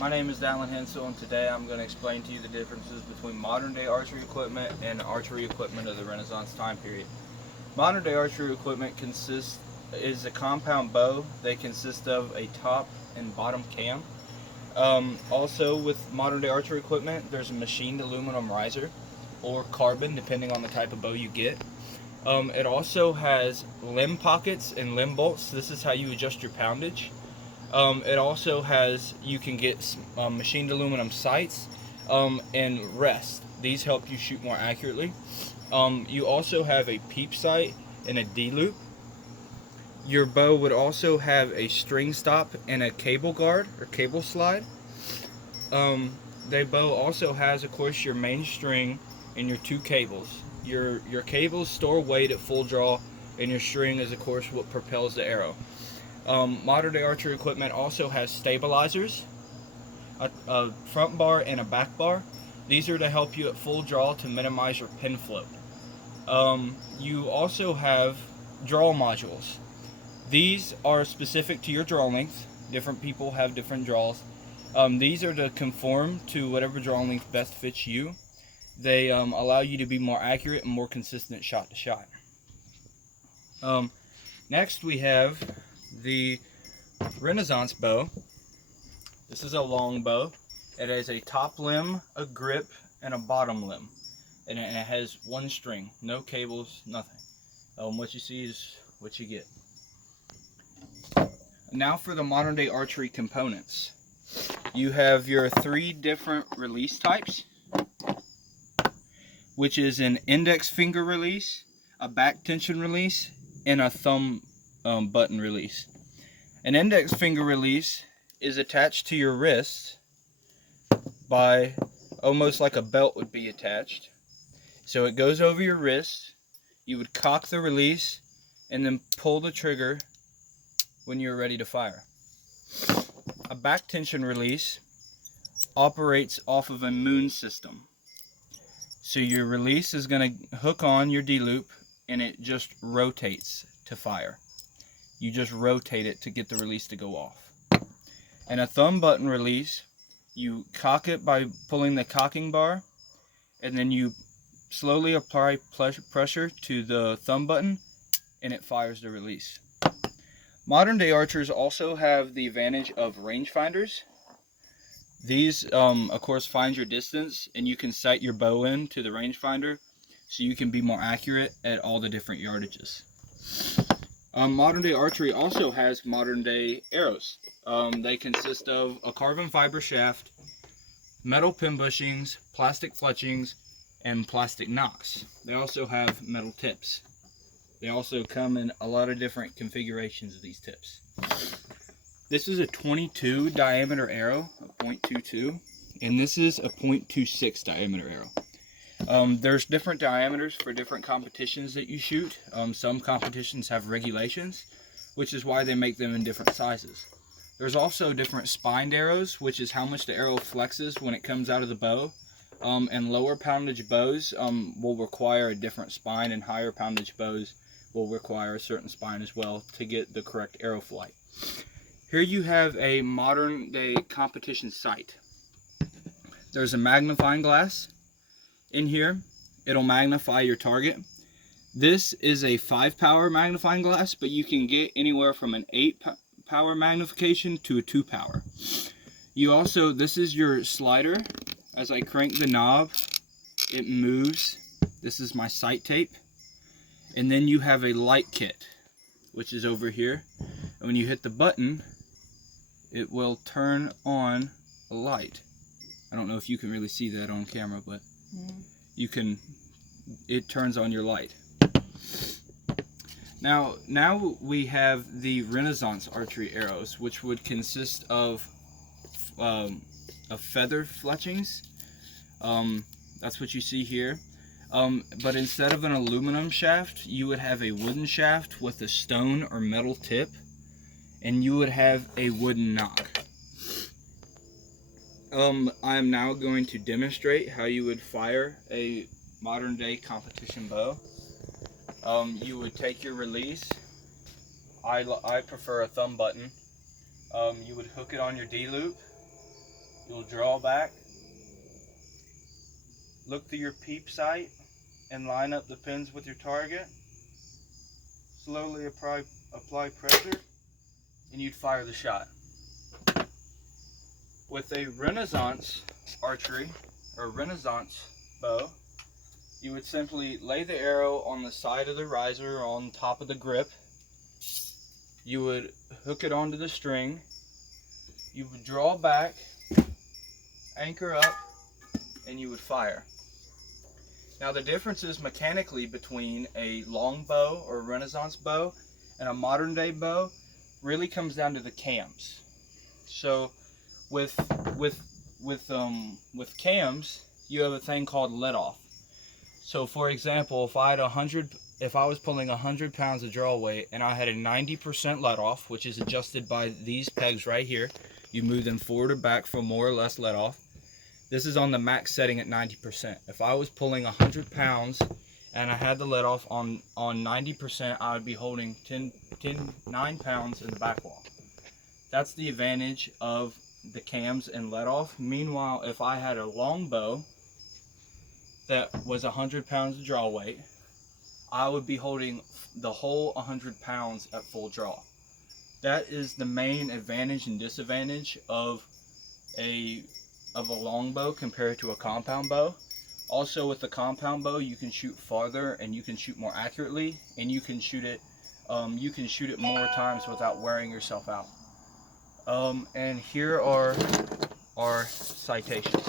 My name is Alan Hensel, and today I'm going to explain to you the differences between modern day archery equipment and archery equipment of the Renaissance time period. Modern day archery equipment is a compound bow. They consist of a top and bottom cam. Also with modern day archery equipment, there's a machined aluminum riser or carbon, depending on the type of bow you get. It also has limb pockets and limb bolts. This is how you adjust your poundage. It also has, you can get machined aluminum sights and rest. These help you shoot more accurately. You also have a peep sight and a D-loop. Your bow would also have a string stop and a cable guard or cable slide. The bow also has, of course, your main string and your two cables. Your cables store weight at full draw, and your string is, of course, what propels the arrow. Modern day archery equipment also has stabilizers, a front bar and a back bar. These are to help you at full draw to minimize your pin float. You also have draw modules. These are specific to your draw length. Different people have different draws. These are to conform to whatever draw length best fits you. They allow you to be more accurate and more consistent shot to shot. Next we have the Renaissance bow. This is a long bow. It has a top limb, a grip, and a bottom limb. And it has one string, no cables, nothing. What you see is what you get. Now for the modern day archery components. You have your three different release types, which is an index finger release, a back tension release, and a thumb button release. An index finger release is attached to your wrist by almost like a belt would be attached. So it goes over your wrist. You would cock the release and then pull the trigger when you're ready to fire. A back tension release operates off of a moon system. So your release is going to hook on your D-loop and it just rotates to fire. You just rotate it to get the release to go off. And a thumb button release, you cock it by pulling the cocking bar, and then you slowly apply pressure to the thumb button and it fires the release. Modern day archers also have the advantage of rangefinders. These of course find your distance, and you can sight your bow in to the rangefinder so you can be more accurate at all the different yardages. Modern day archery also has modern day arrows. They consist of a carbon fiber shaft, metal pin bushings, plastic fletchings, and plastic nocks. They also have metal tips. They also come in a lot of different configurations of these tips. This is a 22 diameter arrow, a .22, and this is a .26 diameter arrow. There's different diameters for different competitions that you shoot. Some competitions have regulations, which is why they make them in different sizes. There's also different spined arrows, which is how much the arrow flexes when it comes out of the bow. And lower poundage bows will require a different spine, and higher poundage bows will require a certain spine as well to get the correct arrow flight. Here you have a modern day competition sight. There's a magnifying glass in here. It'll magnify your target. This is a 5-power magnifying glass, but you can get anywhere from an 8-power magnification to a 2-power. This is your slider. As I crank the knob, it moves. This is my sight tape. And then you have a light kit, which is over here. And when you hit the button, it will turn on a light. I don't know if you can really see that on camera, but it turns on your light. Now we have the Renaissance archery arrows, which would consist of feather fletchings. That's what you see here. But instead of an aluminum shaft, you would have a wooden shaft with a stone or metal tip, and you would have a wooden knock. I am now going to demonstrate how you would fire a modern day competition bow. You would take your release. I prefer a thumb button. You would hook it on your D-loop, You'll draw back, look to your peep sight, and line up the pins with your target. Slowly apply pressure, and you'd fire the shot. With a Renaissance archery or Renaissance bow, you would simply lay the arrow on the side of the riser or on top of the grip. You would hook it onto the string. You would draw back, anchor up, and you would fire. Now the differences mechanically between a long bow or Renaissance bow and a modern day bow really comes down to the cams. So with cams, you have a thing called let off. So for example, if I was pulling 100 pounds of draw weight and I had a 90% let off, which is adjusted by these pegs right here, you move them forward or back for more or less let off. This is on the max setting at 90%. If I was pulling 100 pounds and I had the let off on 90%, I would be holding 9 pounds in the back wall. That's the advantage of the cams and let off. Meanwhile, if I had a long bow that was 100 pounds of draw weight, I would be holding the whole 100 pounds at full draw. That is the main advantage and disadvantage of a long bow compared to a compound bow. Also with the compound bow, you can shoot farther and you can shoot more accurately, and you can shoot it more times without wearing yourself out. And here are our citations.